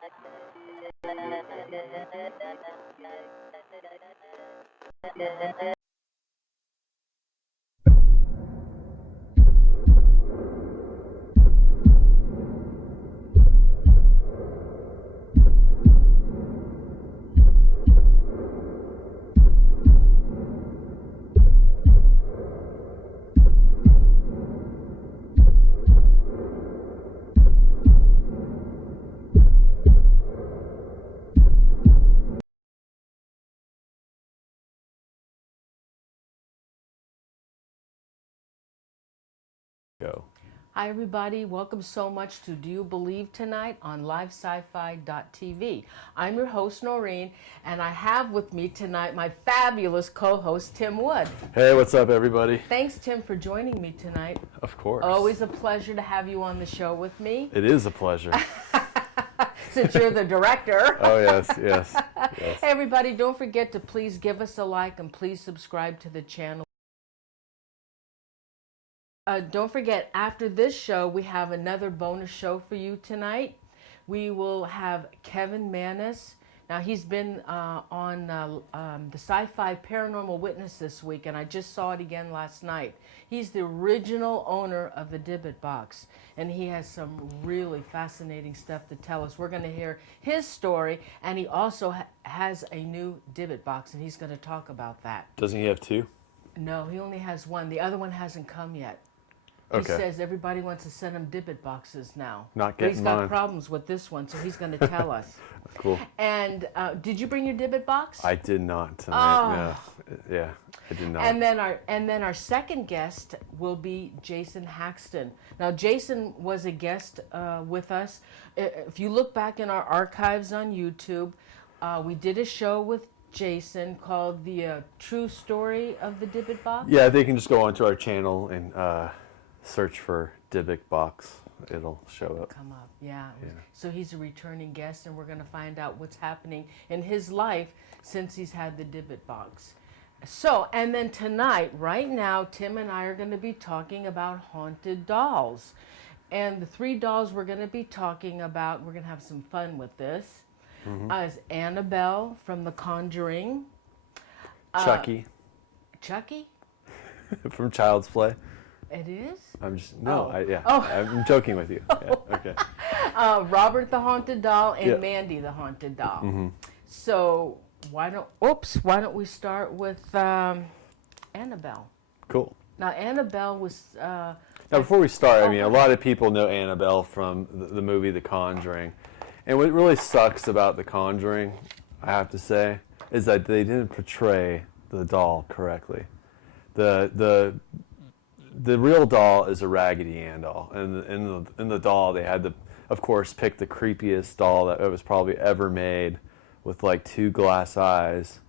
Go. Hi everybody, welcome so much to Do You Believe Tonight on livesci-fi.tv. I'm your host Noreen, and I have with me tonight my fabulous co-host Tim Wood. Hey, what's up everybody? Thanks Tim for joining me tonight. Of course. Always a pleasure to have you on the show with me. It is a pleasure. Since you're the director. Oh yes, yes. Hey everybody, don't forget to please give us a like and please subscribe to the channel. Don't forget, after this show, we have another bonus show for you tonight. We will have Kevin Manis. Now, he's been on the Sci-Fi Paranormal Witness this week, and I just saw it again last night. He's the original owner of the Dibbit Box, and he has some really fascinating stuff to tell us. We're going to hear his story, and he also has a new Dibbit Box, and he's going to talk about that. Doesn't he have two? No, he only has one. The other one hasn't come yet. Okay. He says everybody wants to send him Dibbit boxes now. Not but getting he's got mine. problems with this one, so he's going to tell us. Cool. And did you bring your Dibbit box? I did not tonight. No. Yeah, I did not. And then our second guest will be Jason Haxton. Now Jason was a guest with us. If you look back in our archives on YouTube, we did a show with Jason called The True Story of the Dibbit Box. Yeah, they can just go onto our channel and search for Dibbit Box. It'll show up. Come up, yeah. So he's a returning guest, and we're going to find out what's happening in his life since he's had the Dibbit Box. So, and then tonight, right now, Tim and I are going to be talking about haunted dolls. And the three dolls we're going to be talking about, we're going to have some fun with this, is Annabelle from The Conjuring. Chucky. Chucky? From Child's Play. It is? I'm just, no, Oh. I'm joking with you. Yeah, okay. Robert the Haunted Doll and Yeah. Mandy the Haunted Doll. So why don't we start with Annabelle? Cool. Now Annabelle was Now, before we start, I mean, a lot of people know Annabelle from the movie The Conjuring. And what really sucks about The Conjuring, I have to say, is that they didn't portray the doll correctly. The real doll is a Raggedy Ann doll. And in the doll, they had to, of course, pick the creepiest doll that was probably ever made with like two glass eyes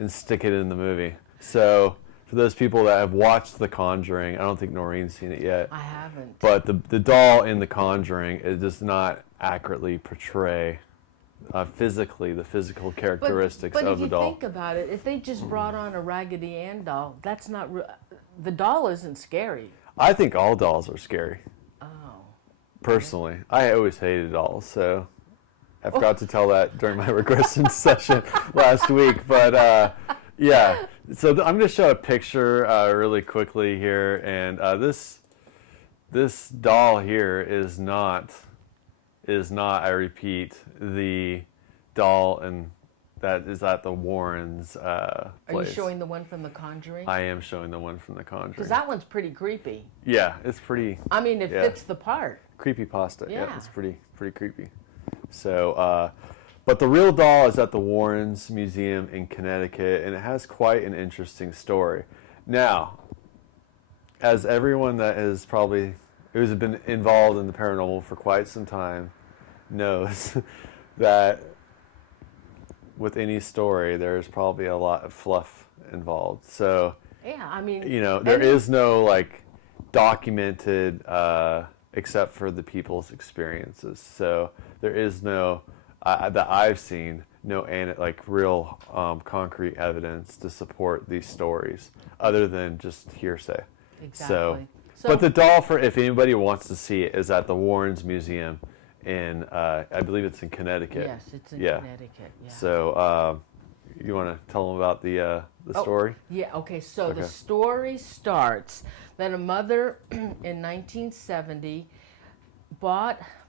and stick it in the movie. So for those people that have watched The Conjuring, I don't think Noreen's seen it yet. I haven't. But the doll in The Conjuring, it does not accurately portray physically the physical characteristics of the doll. But if you think about it, if they just brought on a Raggedy Ann doll, that's not the doll isn't scary. I think all dolls are scary. Oh. Personally, I always hated dolls, so I forgot to tell that during my regression session last week. But yeah, so I'm going to show a picture really quickly here, and this doll here is not, I repeat, the doll that is at the Warrens' place. Are you showing the one from The Conjuring? I am showing the one from The Conjuring. Because that one's pretty creepy. Yeah, it's pretty. I mean, it fits the part. Creepypasta. Yeah. Yeah, it's pretty creepy. So, but the real doll is at the Warrens Museum in Connecticut, and it has quite an interesting story. Now, as everyone that is probably who's been involved in the paranormal for quite some time knows, that with any story, there's probably a lot of fluff involved. So, yeah, I mean, there is no like documented, except for the people's experiences. So there is no that I've seen no real concrete evidence to support these stories, other than just hearsay. Exactly. So, but the doll, for if anybody wants to see it, is at the Warrens Museum in I believe it's in Connecticut. Yes, it's in Yeah. Connecticut. Yeah. So you want to tell them about the story? Yeah, okay, so Okay. the story starts that a mother in 1970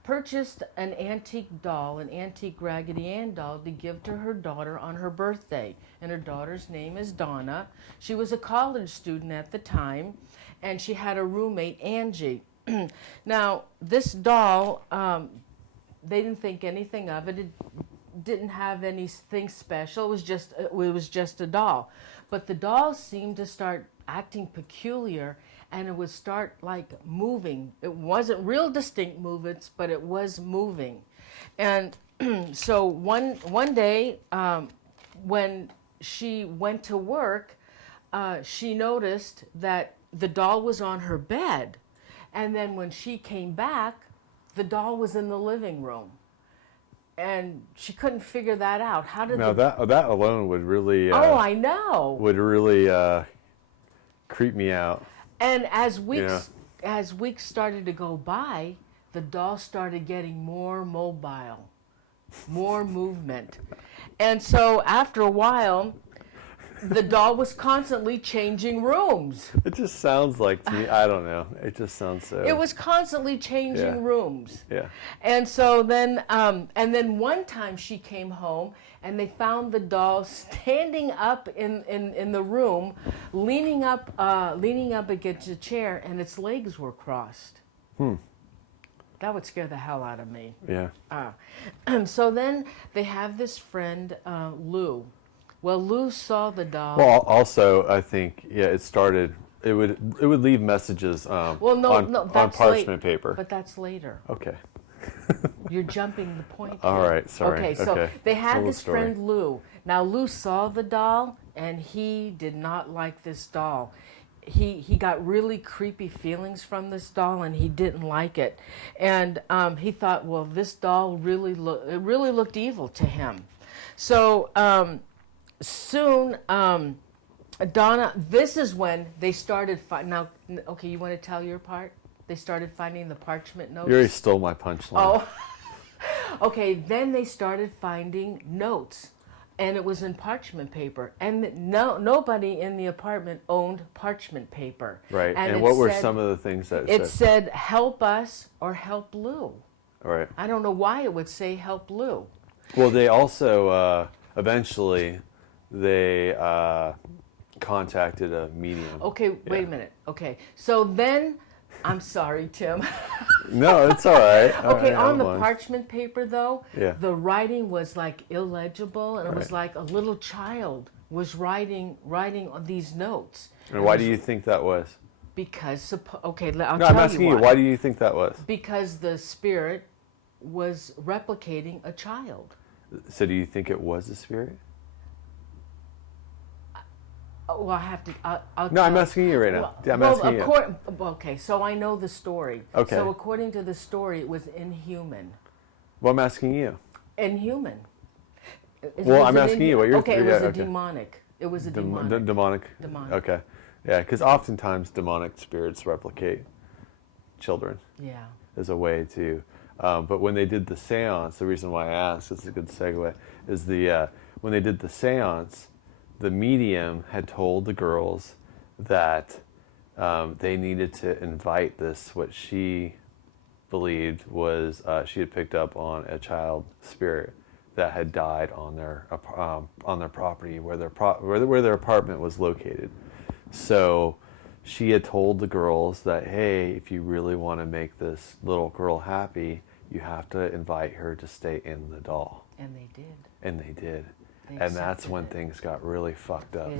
purchased an antique doll, an antique Raggedy Ann doll, to give to her daughter on her birthday. And her daughter's name is Donna. She was a college student at the time, and she had a roommate, Angie. Now, this doll, they didn't think anything of it. It didn't have anything special. It was just a doll. But the doll seemed to start acting peculiar, and it would start like moving. It wasn't real distinct movements, but it was moving. And so one day, when she went to work, she noticed that the doll was on her bed. And then when she came back, the doll was in the living room. And she couldn't figure that out. How did Now that alone would really Oh, I know. would really creep me out. And as weeks started to go by, the doll started getting more mobile, more movement. And so after a while, the doll was constantly changing rooms. It just sounds like to me, I don't know. It just sounds so. It was constantly changing Yeah. rooms. Yeah. And so then, and then one time she came home and they found the doll standing up in the room, leaning up against a chair, and its legs were crossed. That would scare the hell out of me. Yeah. So then they have this friend, Lou. Well, Lou saw the doll. Well, also I think it started. It would leave messages on that's parchment paper. But that's later. Okay. You're jumping the point. All here. right, sorry. Okay, so Okay. they had Tell the this story. friend Lou. Now Lou saw the doll, and he did not like this doll. He got really creepy feelings from this doll, and he didn't like it. And he thought, well, this doll really looked evil to him. So soon, Donna. This is when they started. Now, okay, you want to tell your part? They started finding the parchment notes. You already stole my punchline. Oh, okay. Then they started finding notes, and it was in parchment paper. And nobody in the apartment owned parchment paper. Right. And it what were said- some of the things that It said? said, "Help us" or "Help Lou." All right. I don't know why it would say "Help Lou." Well, they also eventually they contacted a medium. Okay, wait a minute. Okay, so then, I'm sorry, Tim. No, it's all right. All Okay, right, on I'm the on. parchment paper though, Yeah. the writing was like illegible, and it was Right. like a little child was writing on these notes. And why do you think that was? Because okay, I'll No, tell I'm asking you you. Why do you think that was? Because the spirit was replicating a child. So, do you think it was a spirit? Oh, well, I have to. I'll No, I'm tell- asking you right now. Well, Yeah, I'm asking you. Okay, so I know the story. Okay. So according to the story, it was inhuman. Well, I'm asking you. Inhuman. Well, I'm asking you what you're- Okay, it yeah, was a okay. demonic. It was a Demonic. demonic. Demonic. Okay. Yeah, because oftentimes demonic spirits replicate children Yeah. as a way to. But when they did the seance, the reason why I asked, it's a good segue, is when they did the seance, the medium had told the girls that they needed to invite this, what she believed was she had picked up on a child spirit that had died on their property where their apartment was located. So she had told the girls that, hey, if you really want to make this little girl happy, you have to invite her to stay in the doll. And they did. And they did. They And that's accepted when it. things got really fucked up.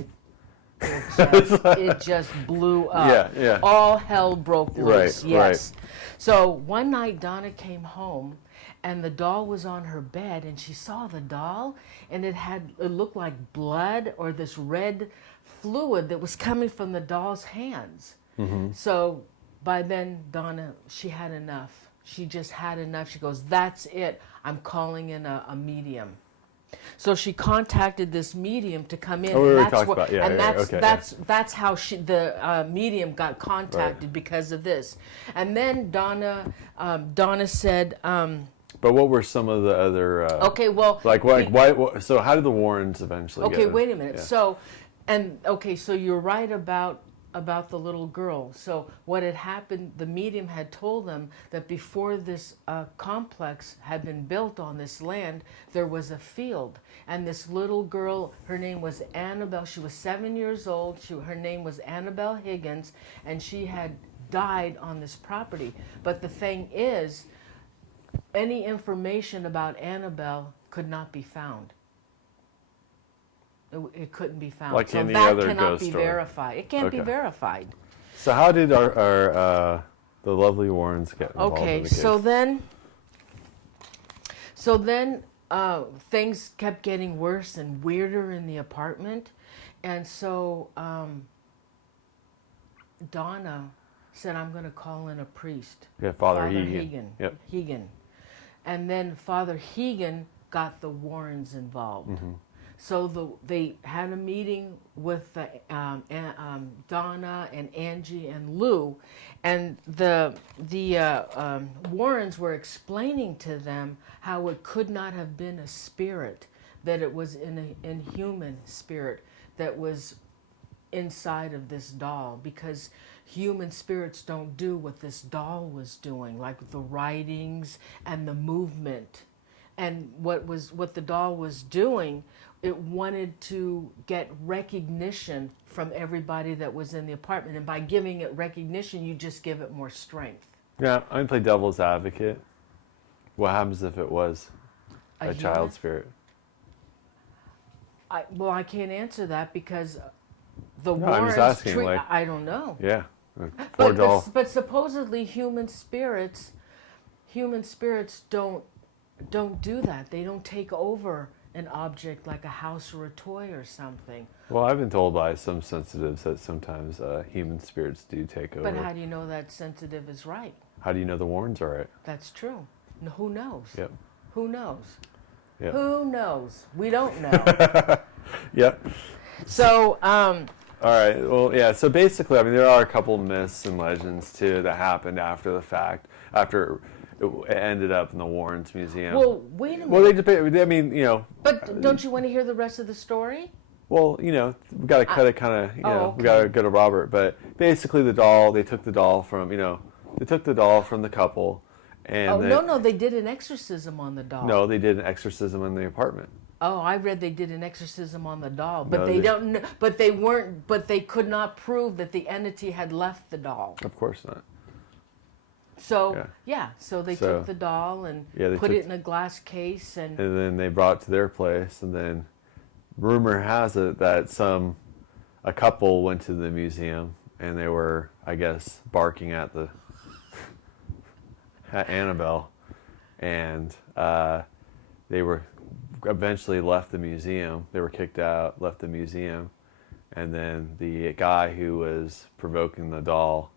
It just blew up. Yeah, yeah. All hell broke loose. Right, yes. So one night Donna came home and the doll was on her bed and she saw the doll and it looked like blood or this red fluid that was coming from the doll's hands. Mm-hmm. So by then Donna, she had enough. She just had enough. She goes, that's it. I'm calling in a medium. So she contacted this medium to come in. Oh, we already and that's talked about- yeah, and yeah, that's okay, that's how the medium got contacted Right. because of this. And then Donna said, But what were some of the other? Okay, well, why? So how did the Warrens eventually? Okay, wait a minute. Yeah. So, so you're right about the little girl. So what had happened? The medium had told them that before this complex had been built on this land, there was a field, and this little girl, her name was Annabelle. She was 7 years old. Her name was Annabelle Higgins, and she had died on this property. But the thing is, any information about Annabelle could not be found. It couldn't be found. Like so any that other cannot ghost be story. verified. It can't be Okay. verified. So how did our the lovely Warrens get involved in the case? So then things kept getting worse and weirder in the apartment, and so Donna said, "I'm going to call in a priest." Yeah, Father Hegan. Yep. Hegan. And then Father Hegan got the Warrens involved. Mm-hmm. So they had a meeting with Donna and Angie and Lou, and the Warrens were explaining to them how it could not have been a spirit, that it was an inhuman spirit that was inside of this doll, because human spirits don't do what this doll was doing, like the writings and the movement. And what the doll was doing, it wanted to get recognition from everybody that was in the apartment, and by giving it recognition, you just give it more strength. Yeah, I'm gonna play devil's advocate. What happens if it was a child spirit? I can't answer that because the I'm Warrens just asking, I don't know. Yeah, poor doll. But supposedly human spirits don't do that. They don't take over an object like a house or a toy or something. Well, I've been told by some sensitives that sometimes human spirits do take over. But how do you know that sensitive is right? How do you know the Warrens are right? That's true. Who knows? Yep. Who knows? Yep. Who knows? We don't know. Yep. So, all right. Well, yeah. So basically, I mean, there are a couple myths and legends too that happened after the fact, after it ended up in the Warrens Museum. well, wait a minute. Well, I mean, But don't you want to hear the rest of the story? Well, we got to cut it kind of, okay. We got to go to Robert. But basically, they took the doll from, the couple. And No, they did an exorcism on the doll. No, they did an exorcism in the apartment. Oh, I read they did an exorcism on the doll, but No, they don't know, but they weren't, but they could not prove that the entity had left the doll. Of course not. So, so they took the doll and put it in a glass case and then they brought it to their place, and then rumor has it that a couple went to the museum and they were, I guess, barking at at Annabelle, and they were eventually left the museum. They were kicked out, left the museum, and then the guy who was provoking the doll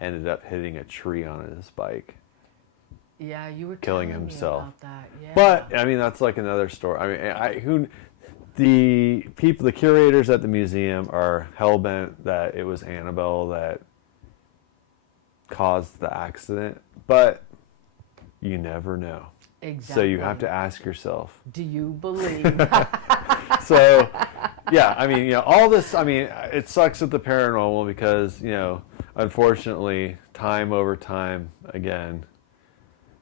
ended up hitting a tree on his bike. Yeah, you were killing telling himself. me about that. Yeah. But I mean, that's like another story. I mean, the curators at the museum are hell-bent that it was Annabelle that caused the accident, but you never know. Exactly. So you have to ask yourself, do you believe? So, yeah, I mean, all this, I mean, it sucks with the paranormal because, unfortunately, time over time, again,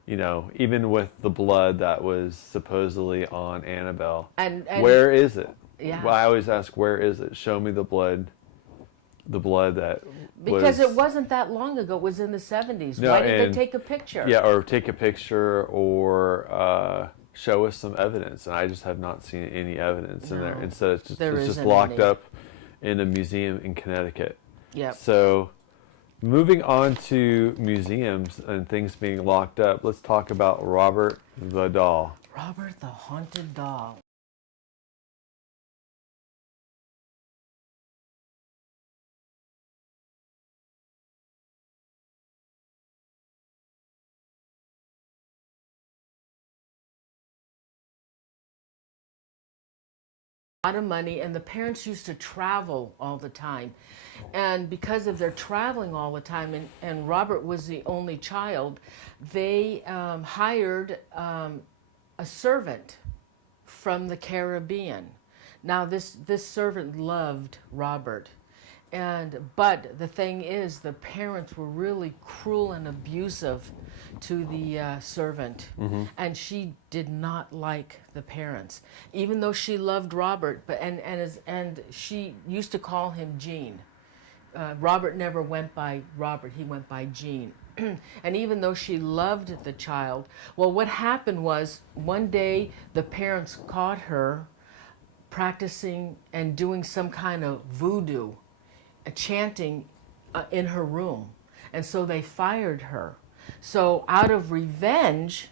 even with the blood that was supposedly on Annabelle, and where is it? Yeah. Well, I always ask, where is it? Show me the blood that because was, it wasn't that long ago. It was in the 70s. No, Why did they and- take a picture? Yeah, or take a picture or show us some evidence, and I just have not seen any evidence in there. No, Instead, it's just isn't locked any. up in a museum in Connecticut. Yep. So, moving on to museums and things being locked up, let's talk about Robert the Doll. Robert the Haunted Doll. lot of money, and the parents used to travel all the time. And because of their traveling all the time, and Robert was the only child, they hired a servant from the Caribbean. Now this servant loved Robert, but the thing is, the parents were really cruel and abusive to the servant, and she did not like the parents, even though she loved Robert. But and she used to call him Gene. Robert never went by Robert; he went by Gene. And even though she loved the child, well, what happened was one day the parents caught her practicing and doing some kind of voodoo, chanting in her room, and so they fired her. So out of revenge,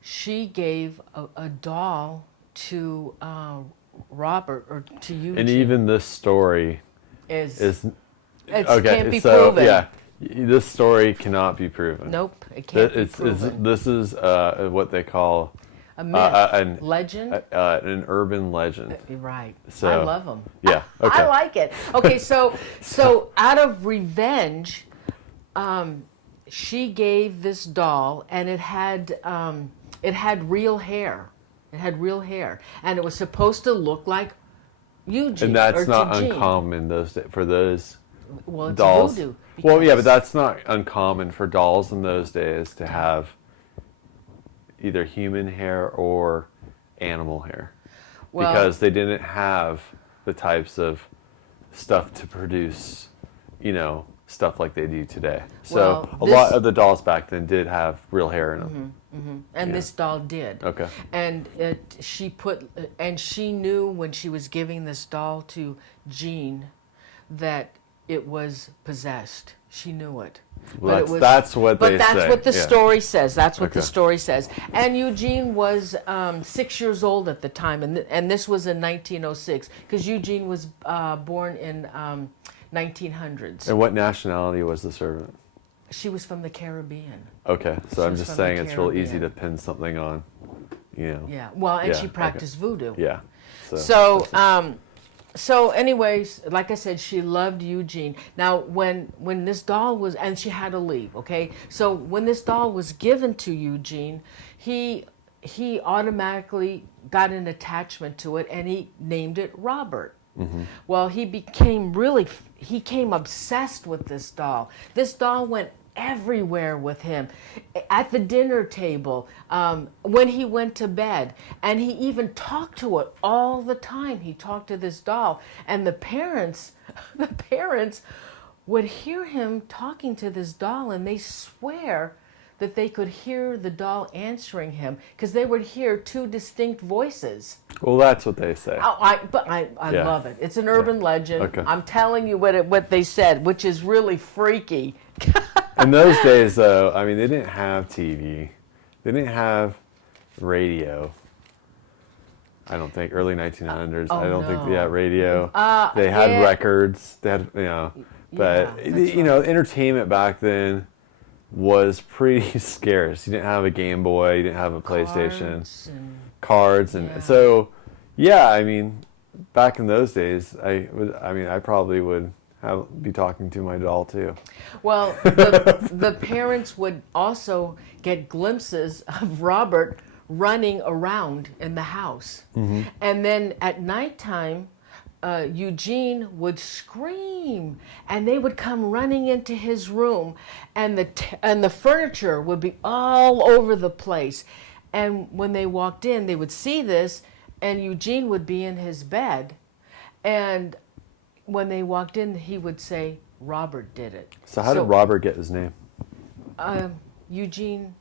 she gave a doll to Robert, or to Eugene. And even this story is okay. can't be So proven. yeah, this story cannot be proven. Nope, it can't be proven. This is what they call A myth, an legend. An urban legend. Right. So, I love them. Yeah. Okay. I like it. Okay, so out of revenge, she gave this doll, and it had real hair. It had real hair, and it was supposed to look like Eugene. And that's or not Eugene. uncommon for those Well, it's dolls. voodoo. Well, yeah, but because- that's not uncommon for dolls in those days to have either human hair or animal hair, Well- because they didn't have the types of stuff to produce, stuff like they do today. So Well, a lot of the dolls back then did have real hair in them. and yeah. this doll did. Okay. And she knew when she was giving this doll to Jean that it was possessed. She knew it. Well, But that's what they But say. that's what the Yeah. story says. That's what the Okay. story says. And Eugene was 6 years old at the time, and this was in 1906, because Eugene was born in 1900s. And what nationality was the servant? She was from the Caribbean. Okay, so She I'm was just from the saying it's real easy to Caribbean. pin something on, Yeah. Well, and Yeah, she okay. practiced voodoo. Yeah. So, anyways, like I said, she loved Eugene. Now, when this doll was, and she had to leave, okay? So when this doll was given to Eugene, he automatically got an attachment to it, and he named it Robert. Well, he became obsessed with this doll. This doll went everywhere with him, at the dinner table, when he went to bed, and he even talked to it all the time. He talked to this doll, and the parents would hear him talking to this doll, and they swear that they could hear the doll answering him, because they would hear two distinct voices. Well, that's what they say. I Yeah. love it. It's an urban legend. Okay. I'm telling you what they said, which is really freaky. In those days, though, I mean, they didn't have TV. They didn't have radio. I don't think early 1900s. Oh, I don't think no. they had radio. They had yeah. records. They had, but Yeah, that's entertainment back then was pretty scarce. You didn't have a Game Boy. You didn't have a PlayStation. Cards and Yeah. so, yeah. I mean, back in those days, I probably would be talking to my doll too. Well, the parents would also get glimpses of Robert running around in the house. And then at nighttime, Eugene would scream, and they would come running into his room, and the furniture would be all over the place. And when they walked in, they would see this, and Eugene would be in his bed, and when they walked in, he would say, "Robert did it." So how did Robert get his name? Eugene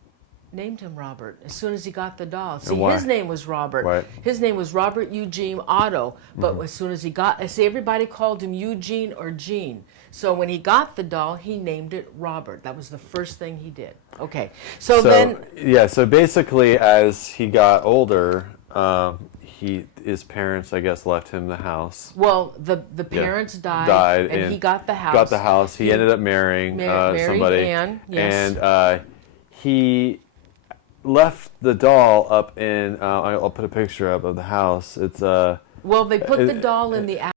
named him Robert as soon as he got the doll. See, why? his name was Robert. Right. His name was Robert Eugene Otto, but as soon as he got, see, everybody called him Eugene or Gene. So when he got the doll, he named it Robert. That was the first thing he did. Okay. So then, yeah. So basically, as he got older, his parents, I guess, left him the house. well, the parents died, and he got the house. Got the house. He ended up marrying married somebody. Ann, yes. And he left the doll up in. I'll put a picture up of the house. It's Well, they put the doll in the attic.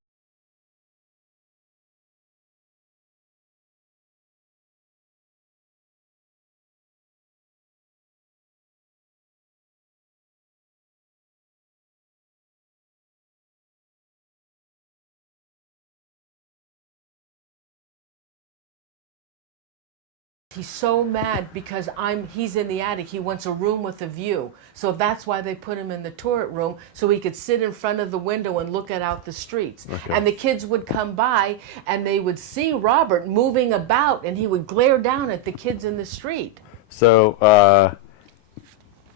He's so mad because he's in the attic. He wants a room with a view. So that's why they put him in the turret room, so he could sit in front of the window and look out the streets. Okay. And the kids would come by and they would see Robert moving about, and he would glare down at the kids in the street. So,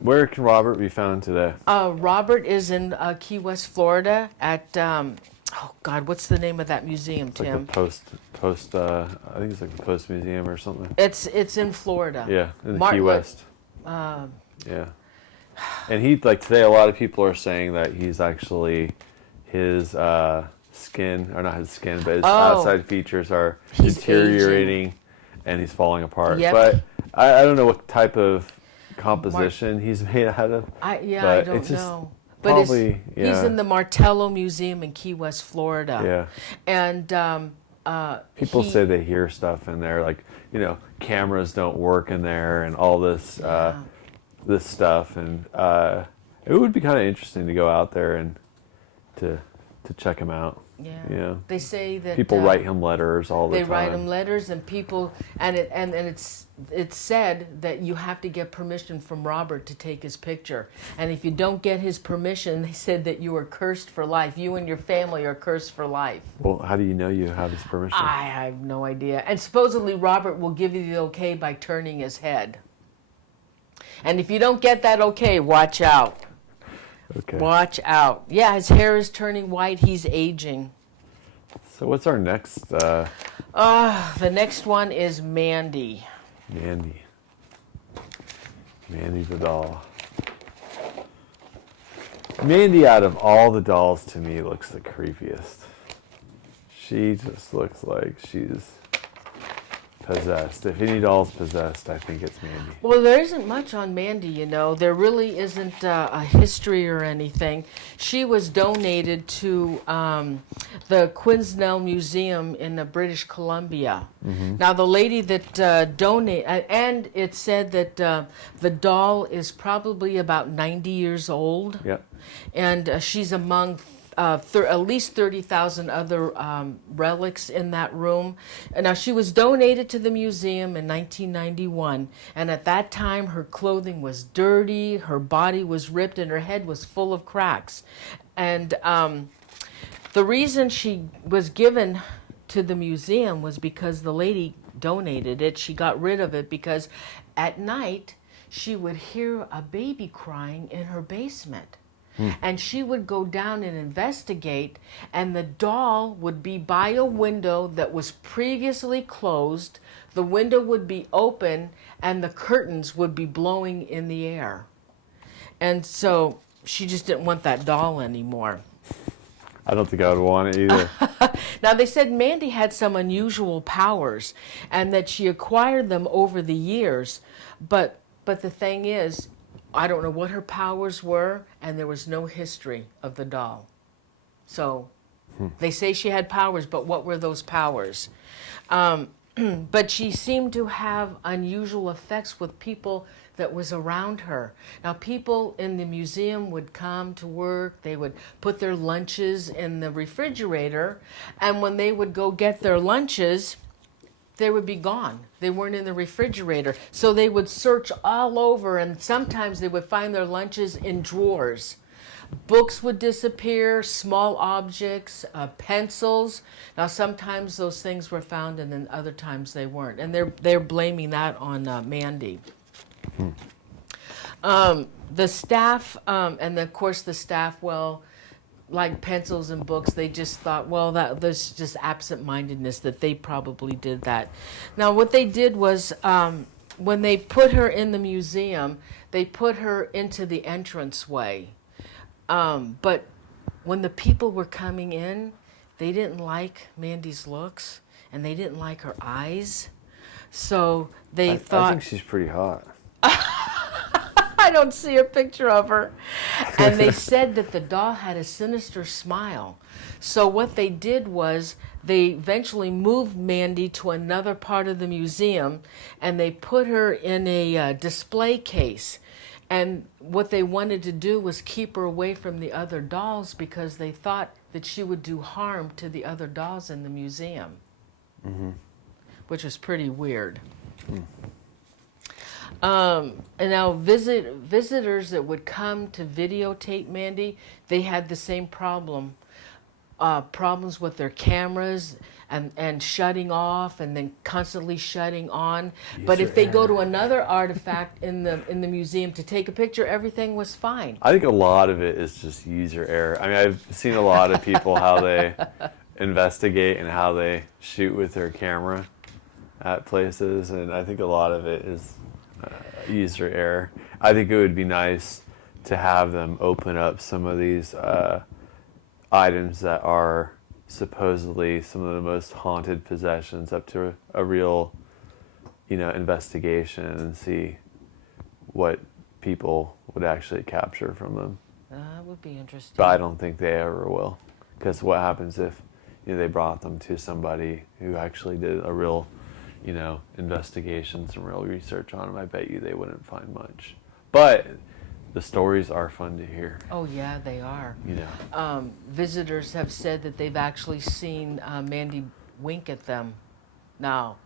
where can Robert be found today? Robert is in Key West, Florida at, oh God, what's the name of that museum, It's Tim? like the Post, I think it's like the Post Museum or something. It's in Florida. Yeah, in the Key West. Yeah. And today a lot of people are saying that he's actually, his skin, or not his skin, but his outside features are deteriorating and he's falling apart. Yep. But I don't know what type of composition he's made out of. I but don't it's just know. But probably, he's in the Martello Museum in Key West, Florida. Yeah. And people say they hear stuff in there, like, cameras don't work in there and all this this stuff, and it would be kind of interesting to go out there and to check him out. Yeah. They say that people write him letters all the time. They write him letters, and people, and it's said that you have to get permission from Robert to take his picture. And if you don't get his permission, they said that you are cursed for life. You and your family are cursed for life. Well, how do you know you have his permission? I have no idea. And supposedly Robert will give you the okay by turning his head. And if you don't get that okay, watch out. Okay. Watch out. Yeah, his hair is turning white. He's aging. So what's our next? The next one is Mandy. Mandy the doll. Mandy, out of all the dolls, to me, looks the creepiest. She just looks like she's possessed. If any doll's possessed, I think it's Mandy. Well, there isn't much on Mandy, There really isn't a history or anything. She was donated to the Quinsnell Museum in British Columbia. Mm-hmm. Now, the lady that donated, and it said that the doll is probably about 90 years old. Yep. And she's among at least 30,000 other relics in that room. And now, she was donated to the museum in 1991, and at that time her clothing was dirty, her body was ripped, and her head was full of cracks. And the reason she was given to the museum was because the lady donated it. She got rid of it because at night she would hear a baby crying in her basement. And she would go down and investigate, and the doll would be by a window that was previously closed. The window would be open, and the curtains would be blowing in the air. And so she just didn't want that doll anymore. I don't think I would want it either. Now, they said Mandy had some unusual powers, and that she acquired them over the years. But the thing is, I don't know what her powers were, and there was no history of the doll. So they say she had powers, but what were those powers? But she seemed to have unusual effects with people that was around her. Now, people in the museum would come to work, they would put their lunches in the refrigerator, and when they would go get their lunches, they would be gone. They weren't in the refrigerator. So they would search all over, and sometimes they would find their lunches in drawers. Books would disappear, small objects, pencils. Now, sometimes those things were found, and then other times they weren't. And they're blaming that on Mandy. The staff, and of course the staff, well, like pencils and books, they just thought, well, there's just absent-mindedness that they probably did that. Now, what they did was, when they put her in the museum, they put her into the entranceway. But when the people were coming in, they didn't like Mandy's looks, and they didn't like her eyes. So they thought... I think she's pretty hot. I don't see a picture of her. And they said that the doll had a sinister smile. So what they did was they eventually moved Mandy to another part of the museum, and they put her in a display case. And what they wanted to do was keep her away from the other dolls because they thought that she would do harm to the other dolls in the museum, which was pretty weird. And now visitors that would come to videotape Mandy, they had the same problems with their cameras and shutting off and then constantly shutting on. But if they go to another artifact in the museum to take a picture, everything was fine. I think a lot of it is just user error. I mean, I've seen a lot of people how they investigate and how they shoot with their camera at places, and I think a lot of it is user error. I think it would be nice to have them open up some of these items that are supposedly some of the most haunted possessions up to a real, investigation and see what people would actually capture from them. That would be interesting. But I don't think they ever will, because what happens if they brought them to somebody who actually did a real, investigation, some real research on them? I bet you they wouldn't find much. But the stories are fun to hear. Oh yeah, they are. Visitors have said that they've actually seen Mandy wink at them. Now,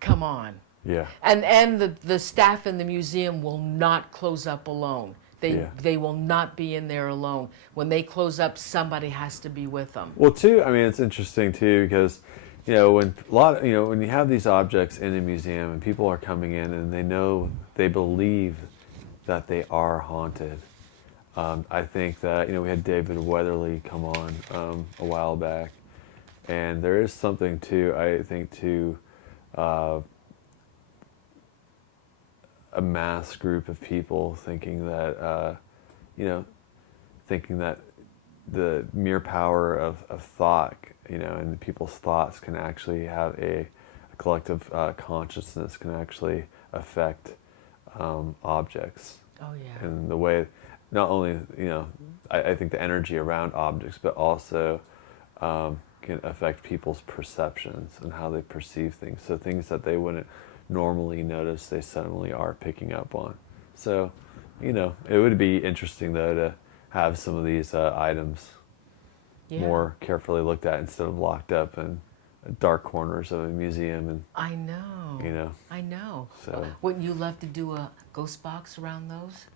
come on. Yeah. And the staff in the museum will not close up alone. They will not be in there alone. When they close up, somebody has to be with them. Well, too, I mean, it's interesting too because, when when you have these objects in a museum and people are coming in and they believe that they are haunted. I think that, we had David Weatherly come on a while back, and there is something I think to a mass group of people thinking that, the mere power of thought, and people's thoughts can actually have a collective consciousness, can actually affect objects. Oh yeah. And the way, not only, I think the energy around objects, but also can affect people's perceptions and how they perceive things. So things that they wouldn't normally notice, they suddenly are picking up on. So, it would be interesting though to have some of these items more carefully looked at instead of locked up in dark corners of a museum. And I know. I know. So wouldn't you love to do a ghost box around those?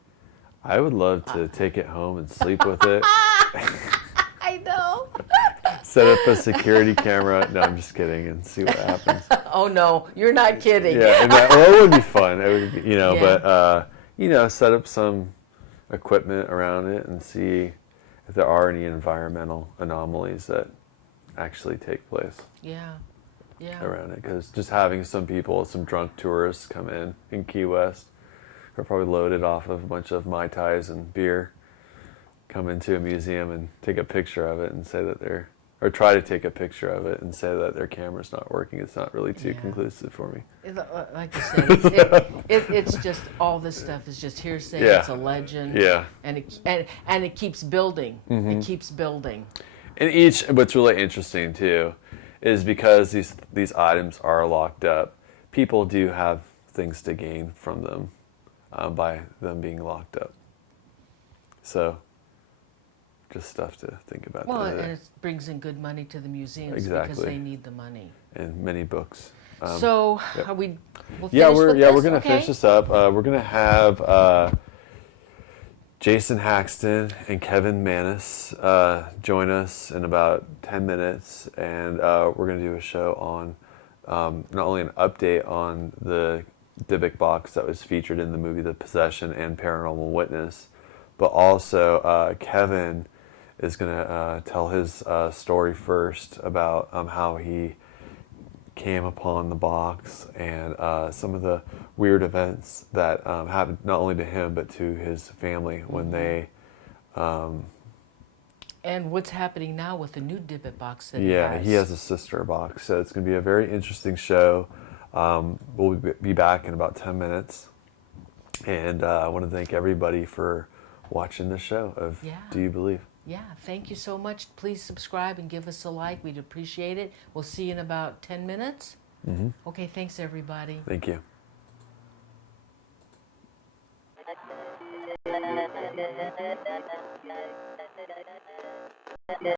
I would love to take it home and sleep with it. I know. Set up a security camera. No, I'm just kidding, and see what happens. Oh no, you're not kidding. Yeah, and it would be fun. It would be, but set up some equipment around it and see if there are any environmental anomalies that actually take place. Yeah. Around it, because just having some drunk tourists come in Key West, who are probably loaded off of a bunch of Mai Tais and beer, come into a museum and take a picture of it and say that or try to take a picture of it and say that their camera's not working. It's not really too conclusive for me. Like you said, it's just all this stuff is just hearsay. Yeah. It's a legend. Yeah. And it keeps building. Mm-hmm. It keeps building. And what's really interesting too, is because these items are locked up, people do have things to gain from them by them being locked up. So, just stuff to think about. Well, and it brings in good money to the museums because they need the money. And many books. So, yep. are we? We'll we're going to finish this up. We're going to have Jason Haxton and Kevin Mannis join us in about 10 minutes, and we're going to do a show on not only an update on the Dybbuk box that was featured in the movie The Possession and Paranormal Witness, but also Kevin is going to tell his story first about how he came upon the box and some of the weird events that happened not only to him but to his family when they and what's happening now with the new Dybbuk box that he has a sister box. So it's going to be a very interesting show. We'll be back in about 10 minutes. And I want to thank everybody for watching the show of Yeah. Do You Believe? Yeah, thank you so much. Please subscribe and give us a like. We'd appreciate it. We'll see you in about 10 minutes. Okay, thanks, everybody. Thank you.